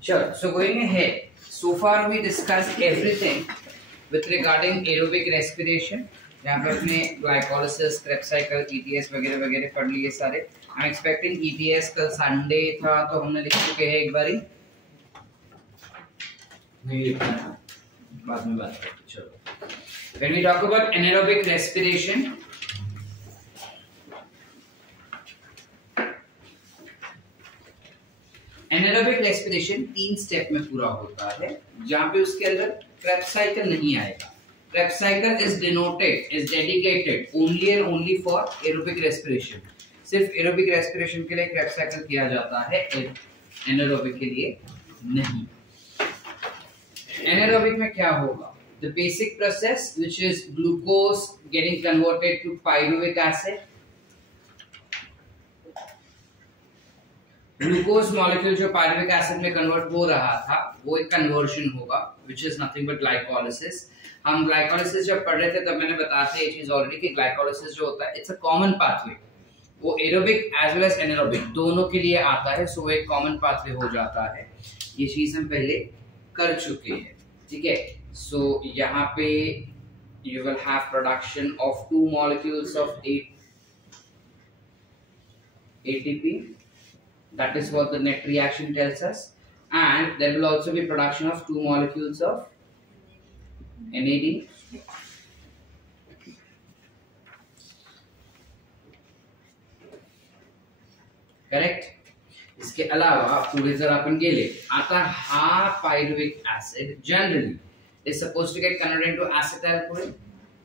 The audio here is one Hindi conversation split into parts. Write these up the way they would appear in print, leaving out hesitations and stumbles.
Sure. So going ahead, so far we discussed everything with regarding aerobic respiration. यहाँ पे अपने ग्लाइकोलिसिस, क्रेब्स साइकिल, ETS वगैरह वगैरह पढ़ लिए सारे. I'm expecting ETS कल संडे था तो हमने लिख चुके हैं एक बारी. नहीं लिखा है, बाद में बात करते. चलो. When we talk about anaerobic respiration, anaerobic respiration 3 step में पूरा होता है, जहां पे उसके अंदर क्रेब्स साइकिल नहीं आएगा. Krebs cycle is denoted, is dedicated only and only for aerobic respiration. सिर्फ एरोबिक रेस्पिरेशन के लिए क्रेब्स साइकिल किया जाता है, एनारोबिक के लिए नहीं. एनारोबिक में क्या होगा? The basic process which is glucose getting converted to pyruvic acid. Glucose molecule जो पायरुविक एसिड में कन्वर्ट हो रहा था, वो एक कन्वर्जन होगा which is nothing but glycolysis. हम ग्लाइकोलिसिस जब पढ़ रहे थे तब मैंने बताया था ये चीज ऑलरेडी कि ग्लाइकोलिसिस जो होता है इट्स अ कॉमन पाथवे. वो aerobic as well as anaerobic दोनों के लिए आता है, सो वो एक कॉमन पाथवे हो जाता है. ये चीज हम पहले कर चुके हैं, ठीक है. सो यहाँ पे you will have production of 2 molecules of ATP. That is what the net reaction tells us, and there will also be production of 2 molecules of NAD. Correct. इसके अलावा पूरे तरह अपन गेले आता half pyruvic acid generally is supposed to get converted into acetyl-CoA.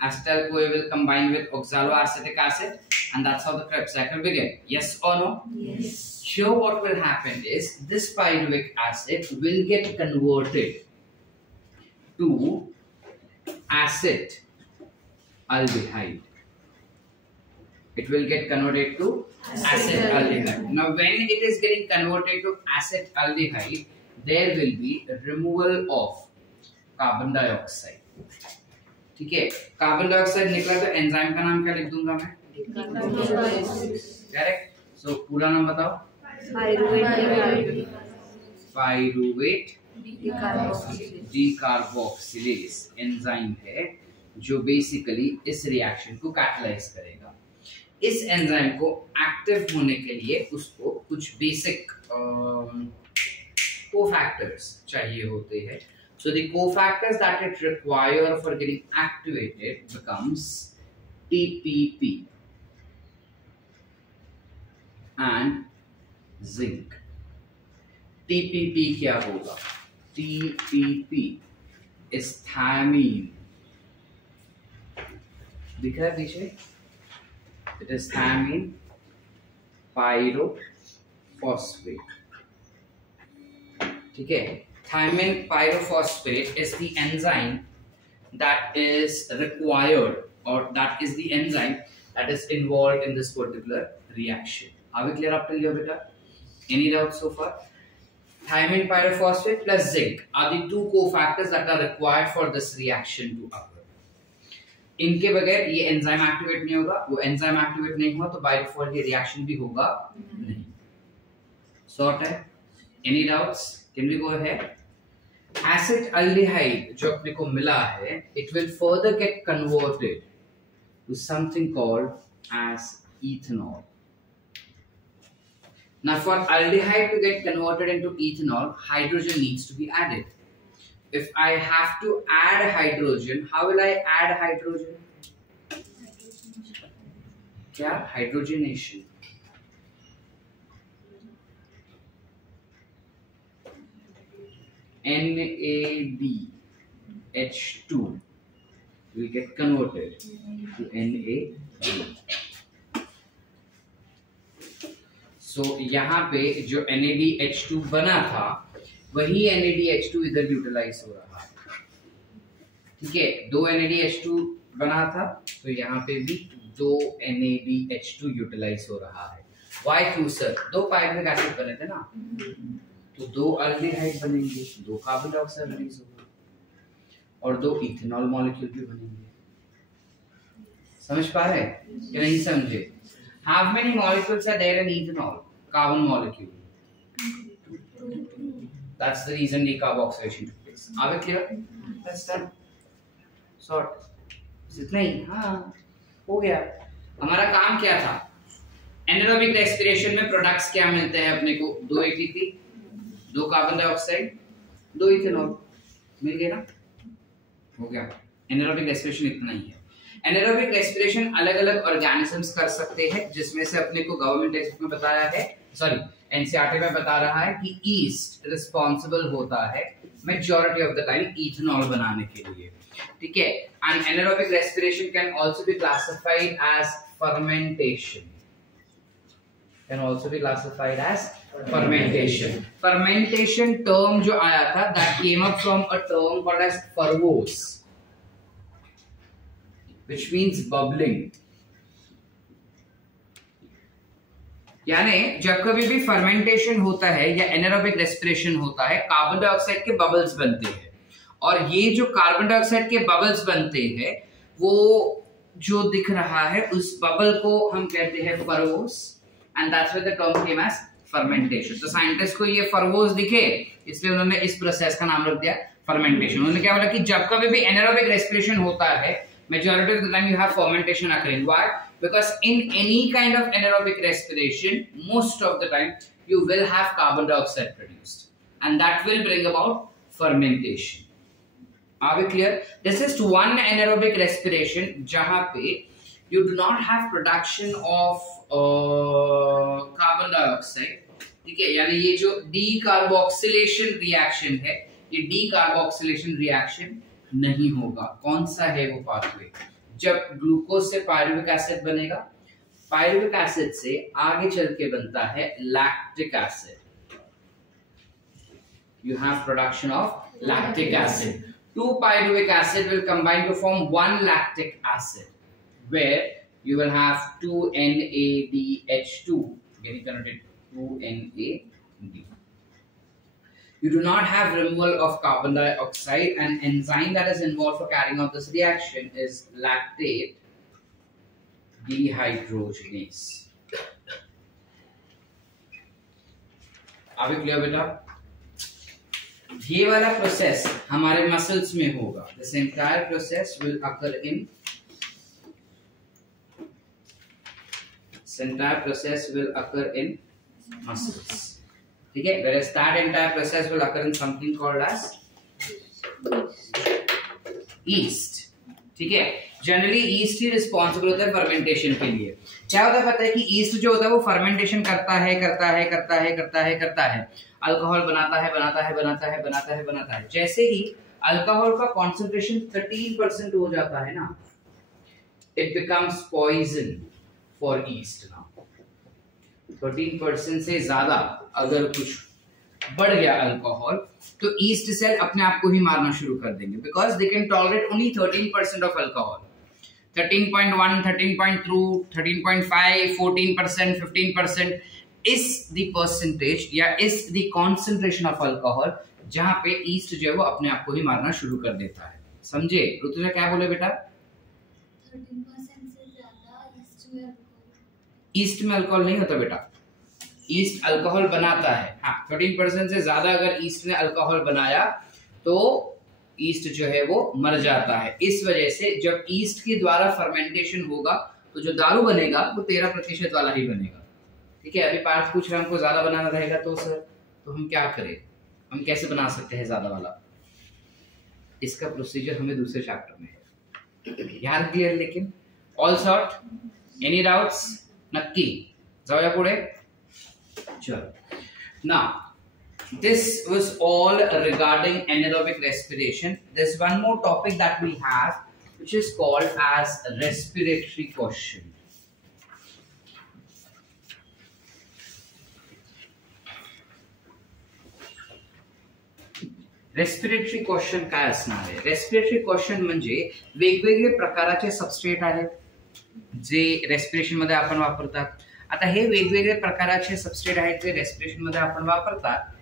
Acetyl-CoA will combine with oxaloacetic acid, and that's how the Krebs cycle begins. Yes or no? Yes. Here what will happen is this pyruvic acid will get converted to acetaldehyde. It will get converted to acetaldehyde. Now when it is getting converted to acetaldehyde, there will be a removal of carbon dioxide. ठीक है. कार्बन डाइऑक्साइड निकला तो एंजाइम का नाम क्या लिख दूंगा मैं? करेक्ट. सो पूरा नाम बताओ. पायरुवेट डीकार्बोक्सिलेज एंजाइम है जो बेसिकली इस रिएक्शन को कैटलाइज करेगा. इस एंजाइम को एक्टिव होने के लिए उसको कुछ बेसिक कोफैक्टर्स चाहिए होते हैं. So the cofactors that it require for getting activated becomes TPP and zinc. TPP क्या होगा? TPP is thiamine. दिख रहा है पीछे? It is thiamine pyrophosphate. ठीक है. Thiamine pyrophosphate is the enzyme that is required, or that is the enzyme that is involved in this particular reaction. Are we clear up till here, beta? Any doubts so far? Thiamine pyrophosphate plus zinc are the 2 cofactors that are required for this reaction to occur. इनके बगैर ये एंजाइम एक्टिवेट नहीं होगा. वो एंजाइम एक्टिवेट नहीं हुआ तो बाय डिफॉल्ट ये रिएक्शन भी होगा नहीं. सॉर्ट है. Any doubts? Can we go ahead? Acetaldehyde जो अपने को मिला है, it will further get converted to something called as ethanol. Now for aldehyde to get converted into ethanol, hydrogen needs to be added. If I have to add hydrogen, how will I add hydrogen? क्या? Hydrogenation. NADH2 will get converted to NAD. So यहाँ पे जो NADH2 बना था वही NADH2 इधर यूटिलाइज हो रहा है. ठीक है. 2 NADH2 बना था तो यहाँ पे भी 2 NADH2 यूटिलाइज हो रहा है. Why क्यों सर? 2 पायरुविक एसिड बने थे ना, तो 2 अल्डिहाइड बनेंगे, 2 कार्बन डाइऑक्साइड रिलीज होगा और 2 इथेनॉल मॉलिक्यूल भी बनेंगे. समझ पा रहे कि नहीं समझे? How many molecules are there in ethanol? Carbon molecule. That's the reason decarboxylation took place. Are we clear? That's done. Sort. इतना ही, हाँ हो गया. हमारा काम क्या था? एनारोबिक रेस्पिरेशन में प्रोडक्ट्स क्या मिलते हैं अपने को? 2 ATP, 2 कार्बन डाइऑक्साइड, 2 इथेनॉल. मिल गया ना? हो गया. एनारोबिक रेस्पिरेशन इतना ही है. एनारोबिक रेस्पिरेशन अलग अलग ऑर्गेनिजम्स कर सकते हैं, जिसमें से अपने को गवर्नमेंट टेक्स्ट में बताया है, सॉरी एनसीईआरटी में बता रहा है कि ईस्ट रिस्पॉन्सिबल होता है majority of the time ethanol बनाने के लिए. ठीक है. And anaerobic respiration can also be classified as fermentation. Can also be classified as fermentation. Fermentation term जो आया था, that came up from a term called as fervose, which means bubbling. यानी जब कभी भी फर्मेंटेशन होता है या एनारोबिक रेस्पिरेशन होता है, कार्बन डाइऑक्साइड के बबल्स बनते हैं, और ये जो कार्बन डाइऑक्साइड के बबल्स बनते हैं, वो जो दिख रहा है उस बबल को हम कहते हैं फर्वोस. And that's where the term came as fermentation. तो साइंटिस्ट को ये फर्वोस दिखे, इसलिए उन्होंने इस प्रोसेस का नाम रख दिया फर्मेंटेशन. उन्होंने क्या बोला कि जब कभी भी एनारोबिक रेस्पिरेशन होता है, majority of the time you have fermentation occurring. Why? Because in any kind of anaerobic respiration, most of the time you will have carbon dioxide produced, and that will bring about fermentation. Are we clear? This is one anaerobic respiration जहाँ पे you do not have production of carbon dioxide. ठीक है. यानी ये जो decarboxylation reaction है, ये decarboxylation reaction नहीं होगा. कौन सा है वो पाथवे? जब ग्लूकोज से पायरुविक एसिड बनेगा, पायरुविक एसिड से आगे चल के बनता है lactic acid. You have production of lactic acid. 2 pyruvic acid will combine to form 1 lactic acid, where you will have 2 NADH2 getting converted to NAD. You do not have removal of carbon dioxide. An enzyme that is involved for carrying out this reaction is lactate dehydrogenase. Are we clear बेटा? ये वाला प्रोसेस हमारे मसल्स में होगा. This entire process will occur in muscles. ठीक है. Whereas that entire process will occur in something called as yeast. ठीक है. जनरली ईस्ट ही रिस्पॉन्सिबल होता है फर्मेंटेशन के लिए. क्या होता है पता है कि ईस्ट जो होता है वो फर्मेंटेशन करता है, अल्कोहल बनाता है. जैसे ही अल्कोहल का कॉन्सेंट्रेशन 13% हो जाता है ना, it becomes poison for yeast. Now 13% से ज्यादा अगर कुछ बढ़ गया अल्कोहल, तो ईस्ट सेल अपने आप को ही मारना शुरू कर देंगे, because they can tolerate only 13% of alcohol. 13.1, 13.2, 13.5, 14%, 15% is the percentage या is the concentration of alcohol जहां पे ईस्ट जो है वो अपने आप को ही मारना शुरू कर देता है. समझे? ऋतुजा क्या बोले बेटा? 13% से ज्यादा ईस्ट में अल्कोहल नहीं होता बेटा. ईस्ट अल्कोहल बनाता है. हाँ, 13% से ज्यादा अगर ईस्ट ने अल्कोहल बनाया तो ईस्ट जो है वो मर जाता है. इस वजह से जब ईस्ट के द्वारा फर्मेंटेशन होगा तो जो दारू बनेगा वो 13% वाला ही बनेगा. ठीक है. अभी पार्थ पूछ रहे हमको ज्यादा बनाना रहेगा तो सर, तो हम क्या करें? हम कैसे बना सकते हैं ज्यादा वाला? इसका प्रोसीजर हमें दूसरे चैप्टर में है. याद क्लियर? लेकिन ऑल सॉर्ट, एनी डाउट्स? नक्की जाऊया पुढे. चलो. Now this was all regarding anaerobic respiration. There's one more topic that we have, which is called as respiratory quotient. Respiratory question काय असणार आहे? रेस्पिरेटरी क्वेश्चन म्हणजे वेगवेगळे प्रकारचे सबस्ट्रेट आहेत जे रेस्पिरेशन मध्ये आपण वापरतात. आता हे वेगवेगळे प्रकारचे सबस्ट्रेट आहेत जे रेस्पिरेशन मध्ये आपण वापरतात,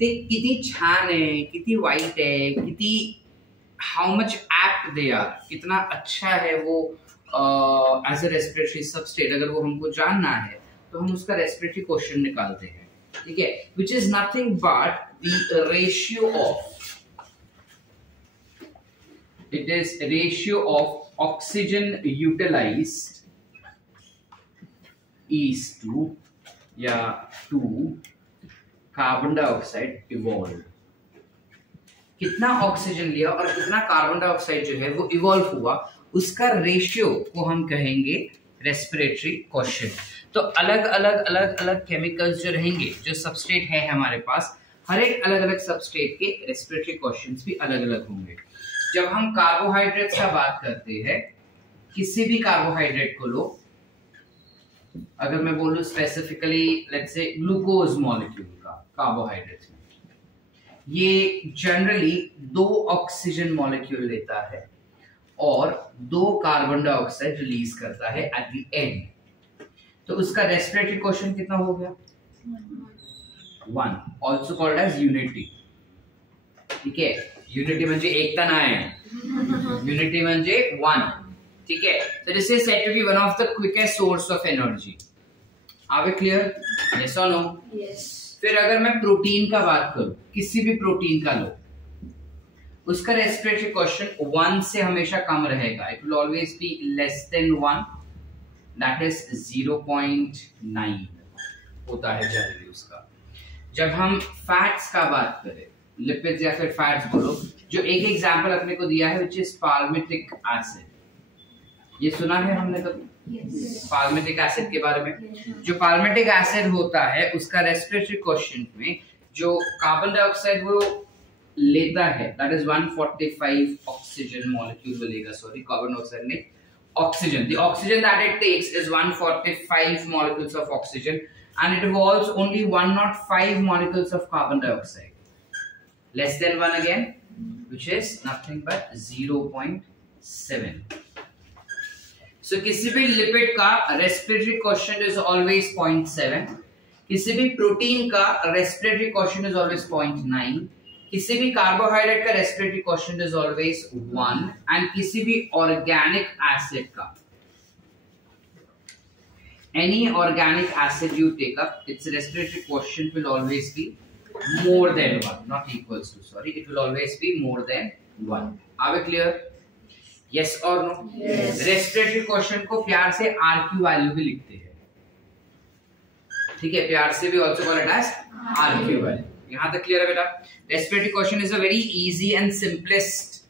ते किती छान है, किती वाइट है, किती how much apt they are, कितना अच्छा है वो एज ए रेस्पिरेटरी सबस्टेट. अगर वो हमको जानना है तो हम उसका रेस्पिरेटरी क्वेश्चन निकालते हैं. ठीक है, which is nothing but the ratio of, it is ratio of oxygen utilized is to या टू कार्बन डाइऑक्साइड इवॉल्व। कितना ऑक्सीजन लिया और कितना कार्बन डाइऑक्साइड जो है वो इवॉल्व हुआ, उसका रेशियो को हम कहेंगे रेस्पिरेटरी क्वोशिएंट। तो अलग अलग केमिकल्स जो रहेंगे, जो सबस्ट्रेट है हमारे पास, हर एक अलग अलग सबस्ट्रेट के रेस्पिरेटरी क्वोशिएंट्स भी अलग अलग होंगे। जब हम कार्बोहाइड्रेट्स का बात करते हैं, किसी भी कार्बोहाइड्रेट को लो, अगर मैं बोलूं specifically let's say glucose molecule का कार्बोहाइड्रेट्स में, ये जनरली 2 ऑक्सीजन मॉलिक्यूल लेता है और 2 कार्बन डाइऑक्साइड रिलीज करता है एट द एंड। तो उसका रेस्पिरेटरी क्वोशिएंट कितना हो गया? 1, ऑल्सो कॉल्ड एज यूनिटी। ठीक है, यूनिटी म्हणजे एकता नाही, यूनिटी म्हणजे 1। ठीक है, so this is said to be one of the quickest source of energy. Are we clear? Yes or no? Yes. फिर अगर मैं प्रोटीन का बात करूं, किसी भी प्रोटीन का लो, उसका रेस्पिरेटरी क्वोशिएंट 1 से हमेशा कम रहेगा। It will always be less than 1, that is 0.9 होता है जनरली उसका। जब हम फैट्स का बात करें, लिपिड्स या फिर फैट्स बोलो, जो एक एग्जांपल अपने को दिया है which is palmitic acid, ये सुना है हमने कभी? पाल्मिटिक एसिड के बारे में। जो पाल्मिटिक एसिड होता है उसका रेस्पिरेटरी क्वोशिएंट में जो कार्बन डाइऑक्साइड वो लेता है, दैट इज 145 ऑक्सीजन मॉलिक्यूल वो लेगा, सॉरी कार्बन डाइऑक्साइड नहीं, oxygen. The oxygen that it takes is 145 molecules of oxygen and it evolves only 105 molecules of carbon dioxide, less than 1 again, which is nothing but 0.7. So किसी भी लिपिड का रेस्पिरेटरी क्वोशिएंट इज ऑलवेज 0.7, किसी भी प्रोटीन का रेस्पिरेटरी क्वोशिएंट इज ऑलवेज 0.9, किसी भी कार्बोहाइड्रेट का respiratory quotient is always 1 and किसी भी ऑर्गेनिक एसिड का, any organic acid you take up, its respiratory quotient will always be more than 1, not equals to, sorry, it will always be more than 1. Are we clear? Yes or no? Yes. Respiratory quotient को प्यार से RQ वैल्यू भी लिखते हैं। ठीक है, प्यार से भी also called as RQ value. यहाँ तक क्लियर है बेटा? Respiratory quotient is a very easy and simplest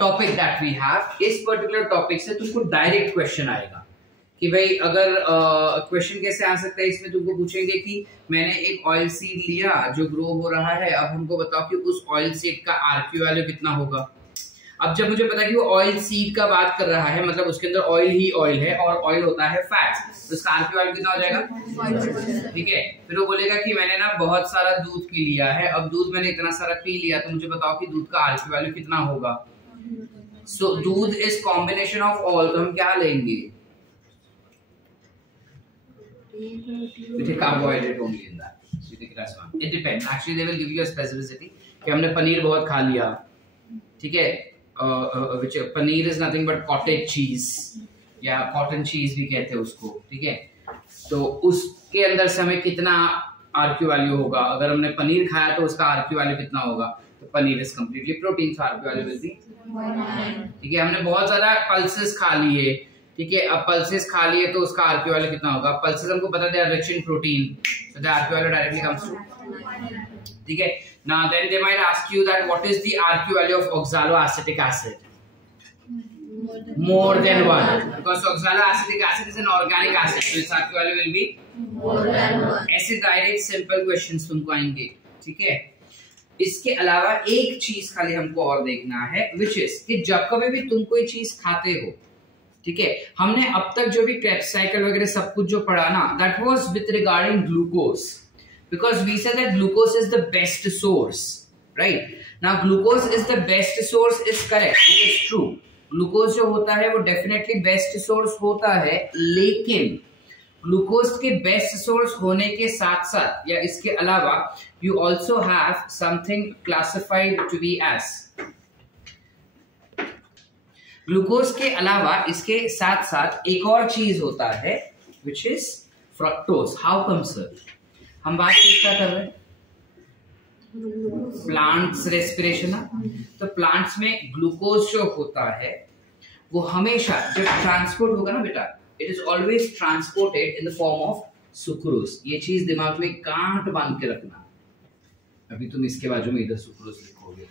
topic that we have. इस पर्टिकुलर टॉपिक से तुमको डायरेक्ट क्वेश्चन आएगा कि भाई अगर क्वेश्चन कैसे आ सकता है, इसमें तुमको पूछेंगे कि मैंने एक ऑयल सीड लिया जो ग्रो हो रहा है, अब हमको बताओ कि उस ऑयल सीड का RQ वैल्यू कितना होगा। अब जब मुझे पता कि वो ऑयल सीड का बात कर रहा है, मतलब उसके अंदर ऑयल ही ऑयल है और ऑयल होता है फैट्स, तो उसका RQ वैल्यू कितना हो जाएगा? ठीक है, फिर वो बोलेगा कि मैंने ना बहुत सारा दूध पी लिया है, अब दूध मैंने इतना सारा पी लिया, तो मुझे बताओ कि दूध का RQ वैल्यू कितना होगा। सो दूध इज कॉम्बिनेशन ऑफ ऑल, तो हम क्या लेंगे? Carbohydrate only in that, so you take that one. It depends, actually they will give you a specificity कि हमने पनीर बहुत खा लिया, ठीक है, which paneer is nothing but cottage cheese या कॉटन चीज भी कहते हैं उसको, ठीक है, तो उसके अंदर से हमें कितना RQ वैल्यू होगा। अगर हमने पनीर खाया तो उसका RQ वैल्यू कितना होगा? तो paneer is completely protein, so RQ value will be 1। ठीक है, हमने बहुत ज्यादा पल्सेस खा लिए, ठीक है, अब पल्सेस खा लिए तो उसका RQ वैल्यू कितना होगा? पल्सेस हमको पता है rich in protein, so the RQ value directly comes to, ठीक है। Now then they might ask you that what is the RQ value of oxaloacetic acid? More than 1, because oxaloacetic acid is an organic acid, so its RQ value will be more than 1. ऐसे डायरेक्ट सिंपल क्वेश्चंस तुमको आएंगे, ठीक है। इसके अलावा एक चीज खाली हमको और देखना है, which is कि जब कभी भी तुम कोई चीज खाते हो, ठीक है, हमने अब तक जो भी क्रेब्स साइकिल वगैरह सब कुछ जो पढ़ा ना, that was with regarding glucose. Because we said that glucose is the best source, right? Now glucose is the best source is correct, it is true. Glucose जो होता है वो definitely best source होता है, लेकिन ग्लूकोज के बेस्ट सोर्स होने के साथ साथ या इसके अलावा you also have something classified to be as, glucose के अलावा इसके साथ साथ एक और चीज होता है which is fructose. How come sir? हम बात किसका कर रहे हैं? Plants respiration. तो प्लांट्स में ग्लूकोज जो होता है वो हमेशा जब ट्रांसपोर्ट होगा ना बेटा, it is always transported in the form of sucrose. ये चीज दिमाग में गांठ बांध के रखना। अभी तुम इसके बाजू में इधर सुक्रोज लिखोगे।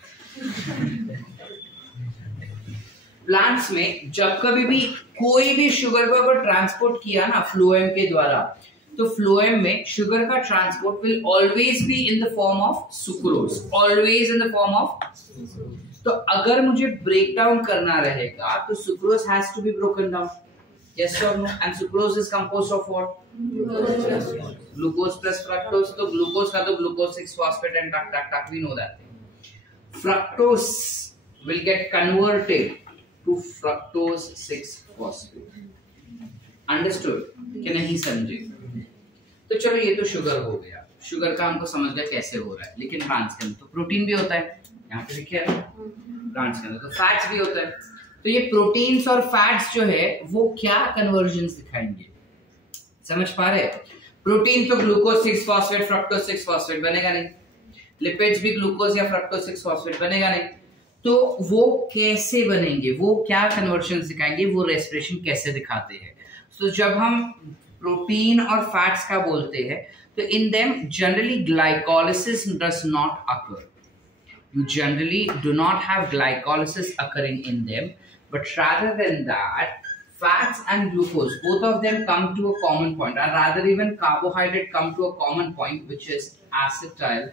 प्लांट्स में जब कभी भी कोई भी शुगर को अगर ट्रांसपोर्ट किया ना फ्लोएम के द्वारा, तो फ्लोएम में शुगर का transport will always be in the form of sucrose, always in the form of. तो अगर मुझे ब्रेक डाउन करना रहेगा तो sucrose has to be broken down, yes और no? And sucrose is composed of what? Glucose plus fructose. तो ग्लूकोज का तो ग्लूकोज 6 फॉस्फेट एंड टक टक टक, we know that. Fructose will get converted to fructose 6 phosphate. Understood कि नहीं समझे? तो चलो ये तो शुगर हो गया, शुगर का हमको समझ गया कैसे हो रहा है। लेकिन प्लांट्स के अंदर तो प्रोटीन भी होता है, यहाँ पे लिखे है प्लांट्स के अंदर तो फैट्स भी होता है। तो ये प्रोटीन्स और फैट्स जो है वो क्या कन्वर्जन्स दिखाएंगे, समझ पा रहे हैं? प्रोटीन तो ग्लूकोज 6 फॉस्फेट फ्रक्टोज 6 फॉस्फेट बनेगा नहीं, लिपिड्स भी ग्लूकोज या फ्रक्टोज 6 फॉस्फेट बनेगा नहीं। तो वो कैसे बनेंगे, वो क्या कन्वर्जन्स दिखाएंगे, वो रेस्पिरेशन कैसे दिखाते हैं? तो जब हम प्रोटीन और फैट्स का बोलते हैं तो in them generally glycolysis does not occur. You generally do not have glycolysis occurring in them, but rather than that, fats and glucose, both of them come to a common point, or rather even carbohydrate come to a common point, which is acetyl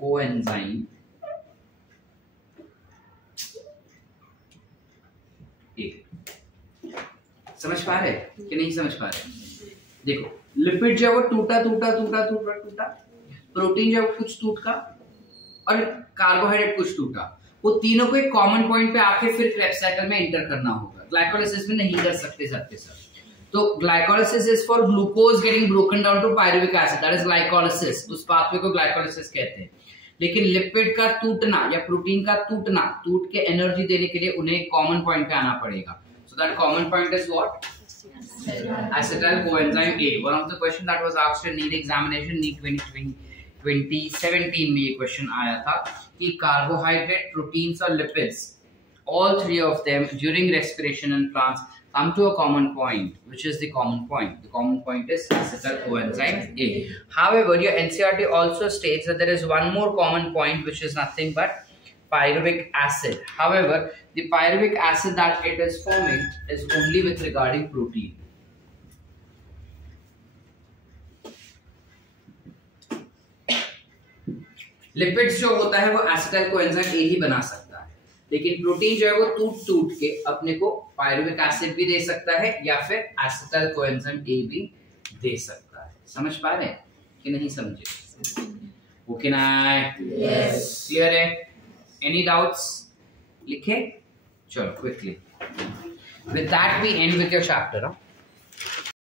coenzyme A. समझ पा रहे कि नहीं समझ पा रहे? देखो, लिपिड जो है वो टूटा टूटा टूटा टूटा टूटा, प्रोटीन जो है वो कुछ टूट का, और कार्बोहाइड्रेट कुछ टूटा। वो तीनों को एक कॉमन पॉइंट पे आके फिर क्रेब्स साइकिल में एंटर करना होगा। ग्लाइकोलाइसिस में नहीं कर सकते सबके सब। तो glycolysis is for glucose getting broken down to pyruvic acid, that is glycolysis. उस पाथवे को ग्लाइकोलाइसिस कहते हैं। लेकिन लिपिड का टूटना या प्रोटीन का टूटना, टूट के एनर्जी देने के लिए उन्हें कॉमन पॉइंट पे आना पड़ेगा। So that common point is what? Acetyl coenzyme A. One of the question that was asked in NEET examination, NEET 2017 में ये क्वेश्चन आया था कि कार्बोहाइड्रेट, प्रोटीन्स और lipids, all three of them during respiration in plants come to a common point. Which is the common point? The common point is acetyl coenzyme A. However, your NCERT also states that there is one more common point, which is nothing but pyruvic acid. However, the pyruvic acid that it is forming is only with regarding protein. Lipids जो होता है वो एसिटाइल कोएंजाइम ए ही बना सकता है, लेकिन प्रोटीन जो है वो टूट टूट के अपने को पायरुविक एसिड भी दे सकता है या फिर एसिटाइल कोएंजाइम ए भी दे सकता है। समझ पा रहे हैं कि नहीं समझे? ओके ना? यस, क्लियर है? Any doubts? लिखे? चलो quickly. With that we end with your chapter.